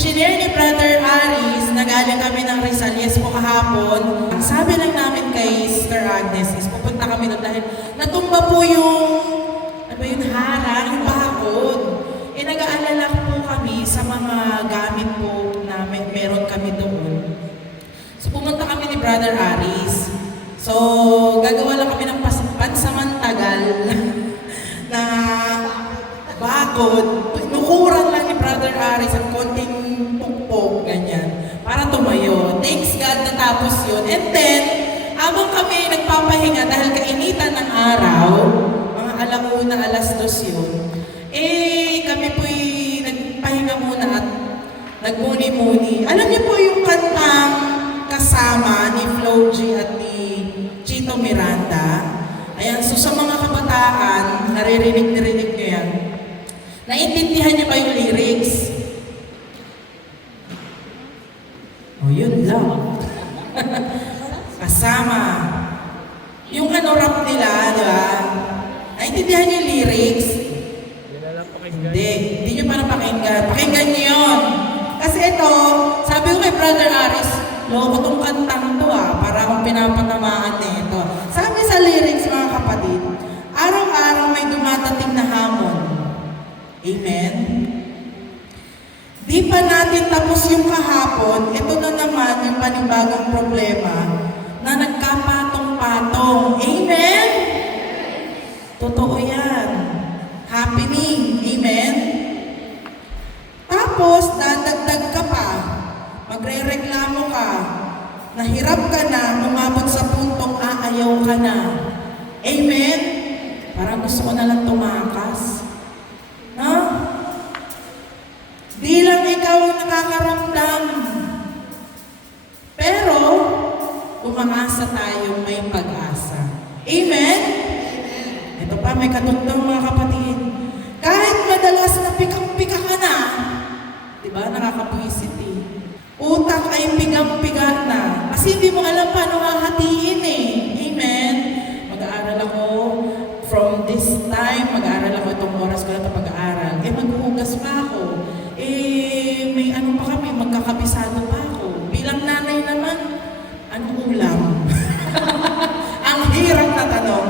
shinare ni Brother Aris, nagaling kami ng Rizal, yes po kahapon. Ang sabi lang namin kay Sister Agnes is pupunta kami doon dahil natumba po yung, ano ba yun, harang, yung bakod. Nag-aalala po kami sa mga gamit po na meron kami doon. So pumunta kami ni Brother Aris. So gagawa lang kami ng pansamantagal na bakod. Nukuran lang ni Brother Aris at konting pukpok, ganyan, para tumayo. Thanks God, natapos yun. And then, habang kami nagpapahinga dahil kainitan ng araw, mga alauna, alas 2 yun, kami po'y nagpahinga muna at nagmuni-muni. Alam niyo po yung kantang Kasama ni Flo G at ni Chito Miranda? Ayan, so sa mga kabataan, naririnig niyo yan. Naintindihan niyo ba yung lyrics? O, yun lang. Kasama. Yung rap nila, di ba? Naintindihan niyo yung lyrics? Hindi niyo pa napakinggan. Pakinggan niyo yun. Kasi ito, sabi ko kay Brother Aris, loko tong kantang to para akong pinapatamaan nito. Sabi sa lyrics, mga kapatid, araw-araw may dumadating na hamon. Amen? Di pa natin tapos yung kahapon, ito na naman yung panibagong problema na nagkapatong-patong. Amen? Totoo yan. Happening. Amen? Tapos, dadagdag ka pa. Magre-reklamo ka. Nahirap ka na, umabot sa puntong aayaw ka na. Amen? Parang gusto ko na lang tumakas. Ha? Di lang ikaw ang nakakaramdam. Pero, umaasa tayong may pag-asa. Amen? Ito pa, may katugtong mga kapatid. Kahit madalas na pikang-pika ka na, diba, nakakapwisit utak ay pigang-piga na. Kasi hindi mo alam paano hahatiin Amen? Mag-aaral ako from this time, mag-aaral ako itong oras ko lang ito pag-aaral. Maghuhugas pa ako. May ano pa kami, magkakabisado pa ako. Bilang nanay naman, anong ulam? Ang hirap na tanong.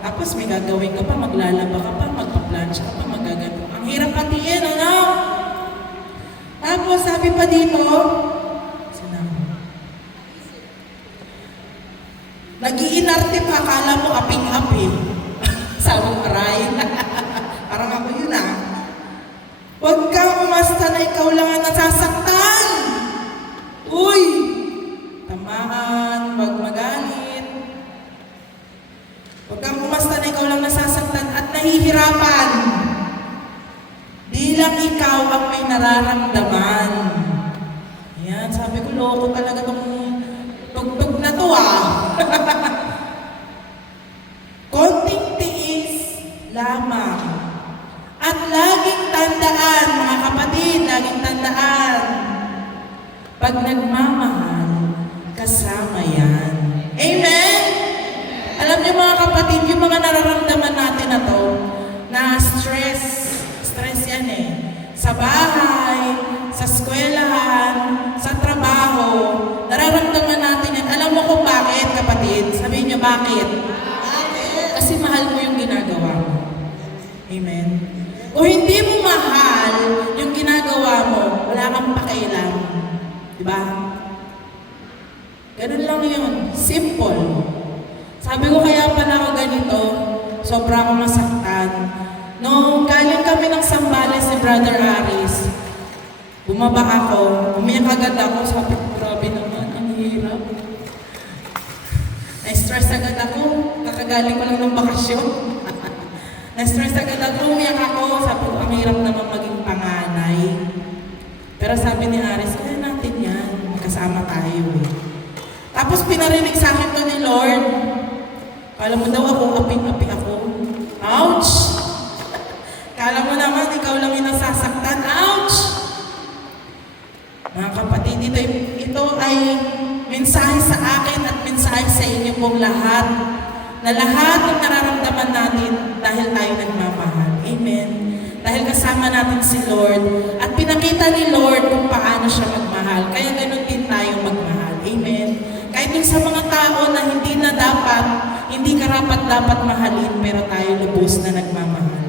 Tapos may gagawin ka pa, maglalaba ka pa, magpa-plancha ka pa, magaganong. Ang hirap hatiin, ano? Tapos sabi pa dito, nag-iinarte pa, akala mo aping-api. Sabi mo, aray. Parang ako yun Huwag kang umasta na ikaw lang ang nasasaktan. Uy! Tamaan, huwag magalit. Huwag kang umasta na ikaw lang nasasaktan at nahihirapan. Di lang ikaw ang may nararamdaman. Ayan, sabi ko, loko talaga itong tugtog na to Konting tiis lamang. At laging tandaan, mga kapatid, laging tandaan, pag nagmamahal, kasama yan. Amen? Alam niyo mga kapatid, yung mga nararamdaman natin na to, na stress yan sa bahay, sa eskwelahan, sa trabaho, nararamdaman natin yan. Alam mo kung bakit, kapatid? Sabihin niyo, bakit? Kasi mahal mo yung ginagawa mo. Amen? Kung hindi mo mahal yung ginagawa mo, wala kang pakialam. Diba? Ganun lang yun. Simple. Sabi ko kaya pala ako ganito, sobra akong masaktan. Nung galing kami ng Sambales si Brother Aris, bumaba ako, umiyak agad ako, sabi ko, grabe naman, ang hirap. Na-stress agad ako, kakagaling ko lang ng bakasyon. Na-stress agad ako, umiyak ako, sabi ko, ang hirap naman maging panganay. Pero sabi ni Aris, kaya natin yan, kasama tayo Tapos pinarinig sa akin to ni Lord, kala mo daw ako, aping-api ako. Ouch! Kala mo naman, ikaw lang yung nasasaktan. Ouch! Mga kapatid, ito ay mensahe sa akin at mensahe sa inyo pong lahat. Na lahat ng nararamdaman natin dahil tayo nagmamahal. Amen. Dahil kasama natin si Lord. At pinakita ni Lord kung paano tao na hindi karapat dapat mahalin pero tayo lubos na nagmamahal.